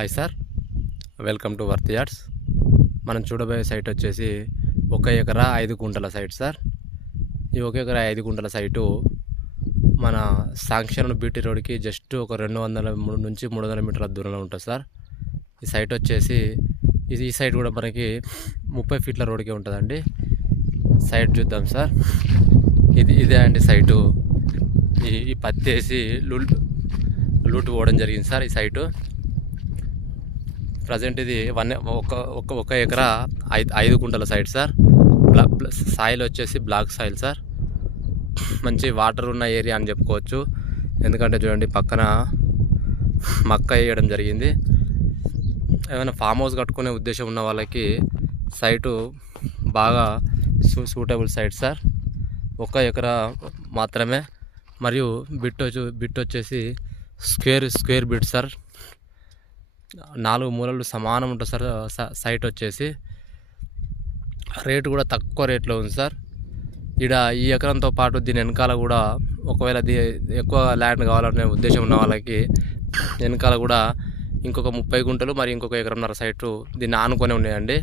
Hi sir, welcome to worth yards. మనం చూడబోయే site వచ్చేసి 1 ఎకరా 5 గుంటల సైట్ సార్. ఈ 1 ఎకరా 5 గుంటల సైటు మన శాంక్షన్ బీటీ రోడ్కి జస్ట్ ఒక 200 నుంచి 300 మీటర్ల దూరంలో ఉంటుంది సార్. ఈ సైట్ వచ్చేసి ఈ సైట్ కూడా మనకి 30 ఫీట్ల రోడ్కే ఉంటుందండి. సైట్ చూద్దాం సార్. ఇదే అండి సైటు. ఈ పత్తి వేసి లూట్ పోవడం జరిగింది సార్. ఈ సైటు ప్రజెంట్ ఇది 1 ఎకరా 5 గుంటల సైట్ సార్. సాయిల్ వచ్చేసి బ్లాక్ సాయిల్ సార్. మంచి వాటర్ ఉన్న ఏరియా అని చెప్పుకోవచ్చు. ఎందుకంటే చూడండి పక్కన మక్క వేయడం జరిగింది. ఏమైనా ఫామ్ హౌస్ కట్టుకునే ఉద్దేశం ఉన్న వాళ్ళకి సైటు బాగా సూటబుల్ సైట్ సార్. 1 ఎకరా మాత్రమే. మరియు బిట్ వచ్చేసి స్క్వేర్ బిట్ సార్. 4 మూలలు సమానం ఉంటుంది సార్. సైట్ వచ్చేసి రేటు కూడా తక్కువ రేట్లో ఉంది సార్. ఈ ఎకరంతో పాటు దీని వెనకాల కూడా ఒకవేళ ఎక్కువ ల్యాండ్ కావాలనే ఉద్దేశం ఉన్న వాళ్ళకి వెనకాల కూడా ఇంకొక 30 గుంటలు మరి ఇంకొక 1.5 ఎకరం సైటు దీన్ని ఆనుకొని ఉన్నాయండి.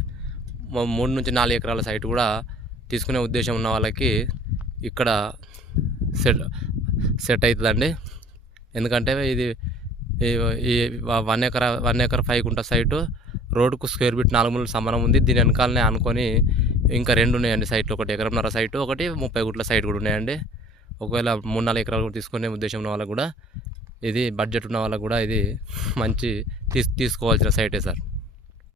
3 నుంచి 4 ఎకరాల సైటు కూడా తీసుకునే ఉద్దేశం ఉన్న వాళ్ళకి ఇక్కడ సెట్ అవుతుందండి. ఎందుకంటే ఇది 1 ఎకరా 5 గుంట సైటు రోడ్డుకు స్క్వేర్ బిట్ 4 మూలలు సమానం ఉంది. దీని వెనకాలనే అనుకొని ఇంకా 2 ఉన్నాయండి సైట్లు. 1.5 ఎకరం సైటు, ఒకటి 30 గుంటల సైట్ కూడా ఉన్నాయండి. ఒకవేళ 3-4 ఎకరాలు కూడా తీసుకునే ఉద్దేశం ఉన్న వాళ్ళకు కూడా ఇది బడ్జెట్ ఉన్న వాళ్ళకు కూడా ఇది మంచి తీసుకోవాల్సిన సైటే సార్.